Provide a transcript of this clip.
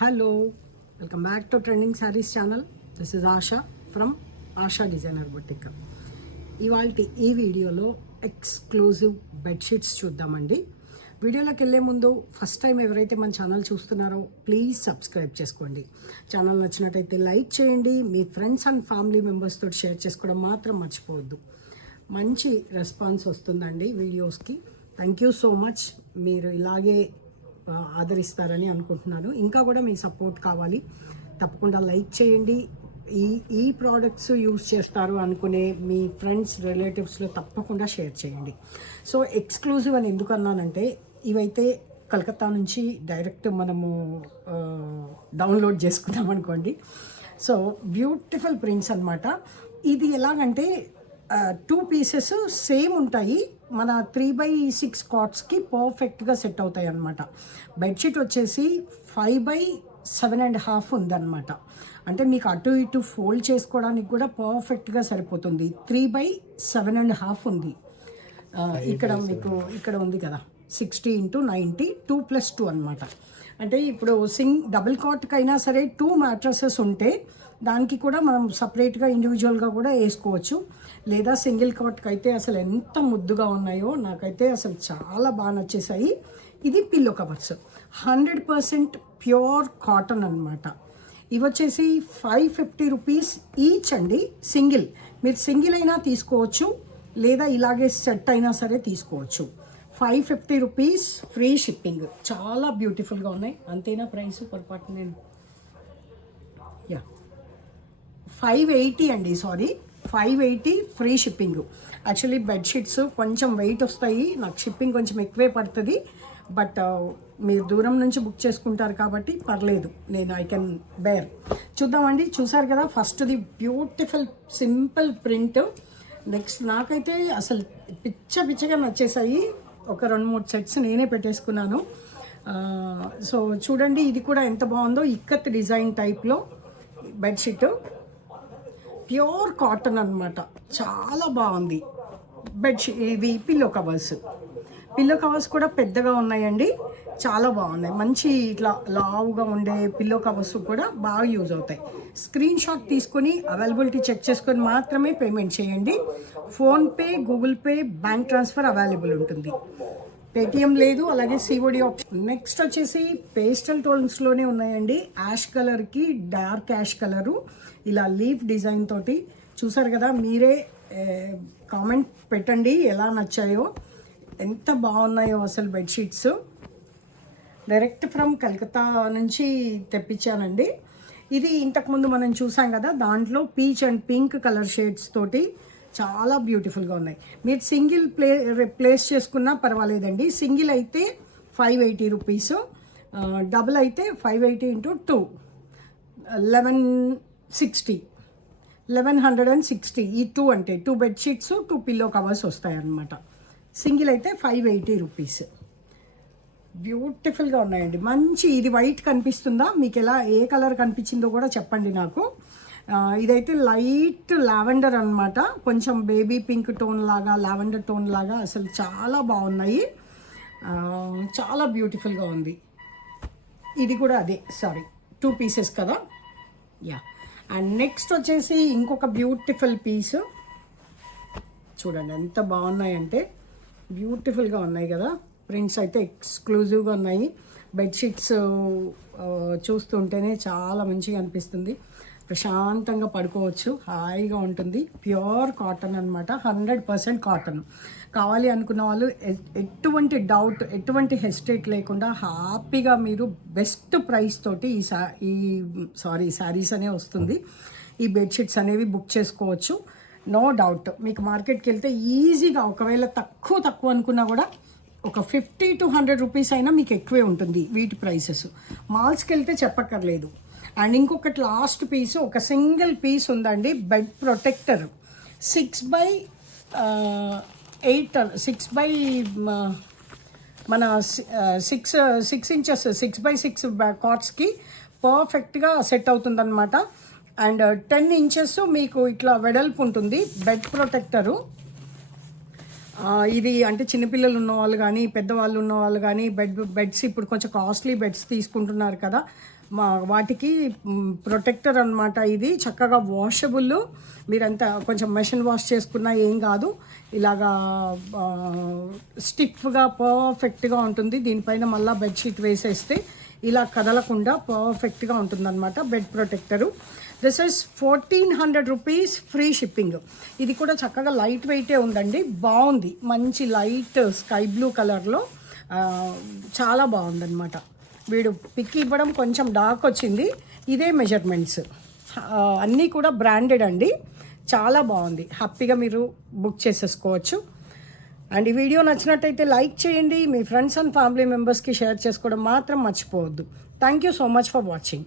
Hello, welcome back to Trending Sarees channel. This is Asha from Asha Designer Boutique. ఇవాల్టి ఈ వీడియోలో exclusive bedsheets చూద్దామండి. వీడియోలోకి వెళ్ళే ముందు ఫస్ట్ టైం ఎవరైతే మన ఛానల్ చూస్తున్నారో ప్లీజ్ సబ్స్క్రైబ్ చేసుకోండి. ఛానల్ నచ్చినట్టయితే లైక్ చేయండి. మీ ఫ్రెండ్స్ అండ్ ఫ్యామిలీ మెంబర్స్ తోటి షేర్ చేసుకోవడం మాత్రం మర్చిపోవద్దు. మంచి రెస్పాన్స్ వస్తుందండి వీడియోస్కి. Thank you so much. మీరు ఇలాగే ఆదరిస్తారని అనుకుంటున్నాను. ఇంకా కూడా మీ సపోర్ట్ కావాలి. తప్పకుండా లైక్ చేయండి. ఈ ప్రోడక్ట్స్ యూజ్ చేస్తారు అనుకునే మీ ఫ్రెండ్స్ రిలేటివ్స్లో తప్పకుండా షేర్ చేయండి. సో ఎక్స్క్లూజివ్ అని ఎందుకు అన్నానంటే ఇవైతే కలకత్తా నుంచి డైరెక్ట్ మనము డౌన్లోడ్ చేసుకున్నాం అనుకోండి. సో బ్యూటిఫుల్ ప్రింట్స్ అనమాట. ఇది ఎలాగంటే 2 పీసెస్ సేమ్ ఉంటాయి. మన 3x6 కాట్స్కి పర్ఫెక్ట్గా సెట్ అవుతాయి అన్నమాట. బెడ్షీట్ వచ్చేసి 5x7.5 ఉందన్నమాట. అంటే మీకు అటు ఇటు ఫోల్డ్ చేసుకోవడానికి కూడా పర్ఫెక్ట్గా సరిపోతుంది. 3x7.5 ఉంది. ఇక్కడ మీకు ఇక్కడ ఉంది కదా 60 × 90 2+2 అనమాట. అంటే ఇప్పుడు డబుల్ కాట్కి అయినా సరే 2 మ్యాట్రసెస్ ఉంటే దానికి కూడా మనం సపరేట్గా ఇండివిజువల్గా కూడా వేసుకోవచ్చు. లేదా సింగిల్ కాట్కి అయితే అసలు ఎంత ముద్దుగా ఉన్నాయో నాకైతే అసలు చాలా బాగా నచ్చేసాయి. ఇది పిల్లో కవర్స్ 100% ప్యూర్ కాటన్ అనమాట. ఇవి వచ్చేసి 550 రూపీస్ ఈచ్ అండి. సింగిల్ మీరు సింగిల్ అయినా తీసుకోవచ్చు, లేదా ఇలాగే సెట్ అయినా సరే తీసుకోవచ్చు. 550 రూపీస్ ఫ్రీ షిప్పింగ్. చాలా బ్యూటిఫుల్గా ఉన్నాయి. అంతేనా ప్రైస్? పొరపాటు నేను 580 అండి. Sorry 580 free shipping. Actually bedsheets కొంచెం వెయిట్ వస్తాయి, నాకు షిప్పింగ్ కొంచెం ఎక్కువే పడుతుంది. బట్ మీరు దూరం నుంచి బుక్ చేసుకుంటారు కాబట్టి పర్లేదు, నేను ఐ కెన్ బేర్. చూద్దామండి. చూసారు కదా ఫస్ట్ది బ్యూటిఫుల్ సింపుల్ ప్రింట్. నెక్స్ట్ నాకైతే అసలు పిచ్చగా నచ్చేసాయి. ఒక 2-3 సెట్స్ నేనే పెట్టేసుకున్నాను. సో చూడండి ఇది కూడా ఎంత బాగుందో. ఇక్కత్ డిజైన్ టైప్లో బెడ్షీట్, ప్యూర్ కాటన్ అనమాట. చాలా బాగుంది బెడ్షీట్. ఇవి పిల్లో కవర్స్ కూడా పెద్దగా ఉన్నాయండి. చాలా బాగున్నాయి. మంచి ఇట్లా లావుగా ఉండే పిల్లో కవర్స్ కూడా బాగా యూజ్ అవుతాయి. స్క్రీన్ షాట్ తీసుకొని అవైలబిలిటీ చెక్ చేసుకొని మాత్రమే పేమెంట్ చేయండి. PhonePe, Google pay, bank transfer available ఉంటుంది. పేటిఎం లేదు, అలాగే సిఓడి ఆప్షన్. నెక్స్ట్ వచ్చేసి పేస్టల్ టోన్స్లోనే ఉన్నాయండి. యాష్ కలర్కి డార్క్ యాష్ కలరు ఇలా లీఫ్ డిజైన్ తోటి. చూసారు కదా, మీరే కామెంట్ పెట్టండి ఎలా నచ్చాయో, ఎంత బాగున్నాయో అసలు బెడ్షీట్స్. డైరెక్ట్ ఫ్రమ్ కలకత్తా నుంచి తెప్పించానండి. ఇది ఇంతకుముందు మనం చూసాం కదా, దాంట్లో peach and pink colour shades తోటి చాలా బ్యూటిఫుల్గా ఉన్నాయి. మీరు సింగిల్ ప్లేస్ చేసుకున్నా పర్వాలేదండి. సింగిల్ అయితే 580 రూపీస్, డబుల్ అయితే 580 × 2 1160. ఈ 2 అంటే 2 బెడ్షీట్స్ 2 పిల్లో కవర్స్ వస్తాయన్నమాట. సింగిల్ అయితే 580 రూపీస్. బ్యూటిఫుల్గా ఉన్నాయండి. మంచి ఇది వైట్ కనిపిస్తుందా మీకు? ఏ కలర్ కనిపించిందో కూడా చెప్పండి నాకు. ఇదైతే లైట్ లావెండర్ అనమాట. కొంచెం బేబీ పింక్ టోన్ లాగా, లావెండర్ టోన్ లాగా అసలు చాలా బాగున్నాయి. చాలా బ్యూటిఫుల్గా ఉంది. ఇది కూడా అదే, సారీ 2 పీసెస్ కదా. అండ్ నెక్స్ట్ వచ్చేసి ఇంకొక బ్యూటిఫుల్ పీస్. చూడండి ఎంత బాగున్నాయంటే, బ్యూటిఫుల్గా ఉన్నాయి కదా. ప్రింట్స్ అయితే ఎక్స్క్లూజివ్గా ఉన్నాయి. బెడ్షీట్స్ చూస్తుంటేనే చాలా మంచిగా అనిపిస్తుంది. ప్రశాంతంగా పడుకోవచ్చు, హాయిగా ఉంటుంది. ప్యూర్ కాటన్ అనమాట, 100% కాటన్. కావాలి అనుకున్న వాళ్ళు ఎటువంటి డౌట్, ఎటువంటి హెసిటేట్ లేకుండా హ్యాపీగా మీరు బెస్ట్ ప్రైస్ తోటి ఈ శారీస్ అనే వస్తుంది. ఈ బెడ్షీట్స్ అనేవి బుక్ చేసుకోవచ్చు. No doubt. మీకు మార్కెట్కి వెళ్తే ఈజీగా ఒకవేళ తక్కువ అనుకున్నా కూడా ఒక 50 to 100 రూపీస్ అయినా మీకు ఎక్కువే ఉంటుంది వీటి ప్రైసెస్. మాల్స్కి వెళ్తే చెప్పక్కర్లేదు. అండ్ ఇంకొకటి లాస్ట్ పీస్, ఒక సింగిల్ పీస్ ఉందండి. బెడ్ ప్రొటెక్టర్ 6 ఇంచెస్ 6x6 కాట్స్కి పర్ఫెక్ట్గా సెట్ అవుతుంది అనమాట. అండ్ 10 ఇంచెస్ మీకు ఇట్లా వెడల్పు ఉంటుంది బెడ్ ప్రొటెక్టరు. ఇది అంటే చిన్నపిల్లలు ఉన్నవాళ్ళు కానీ పెద్దవాళ్ళు ఉన్నవాళ్ళు కానీ బెడ్స్ ఇప్పుడు కొంచెం కాస్ట్లీ బెడ్స్ తీసుకుంటున్నారు కదా, వాటికి ప్రొటెక్టర్ అనమాట. ఇది చక్కగా వాషబుల్, మీరంతా కొంచెం మెషిన్ వాష్ చేసుకున్నా ఏం కాదు. ఇలాగా స్టిఫ్గా పర్ఫెక్ట్గా ఉంటుంది. దీనిపైన మళ్ళీ బెడ్షీట్ వేసేస్తే ఇలా కదలకుండా పర్ఫెక్ట్గా ఉంటుందన్నమాట bed protector. This is 1400 rupees, free shipping. ఇది కూడా చక్కగా లైట్ వెయిటే ఉందండి, బాగుంది. మంచి లైట్ స్కై బ్లూ కలర్లో చాలా బాగుందన్నమాట. వీడు పిక్ ఇవ్వడం కొంచెం డార్క్ వచ్చింది, ఇదే మెజర్మెంట్స్. అన్నీ కూడా బ్రాండెడ్ అండి, చాలా బాగుంది. హ్యాపీగా మీరు బుక్ చేసేసుకోవచ్చు. అండ్ ఈ వీడియో నచ్చినట్టయితే లైక్ చేయండి, మీ ఫ్రెండ్స్ అండ్ ఫ్యామిలీ మెంబర్స్కి షేర్ చేసుకోవడం మాత్రం మర్చిపోవద్దు. Thank you so much for watching.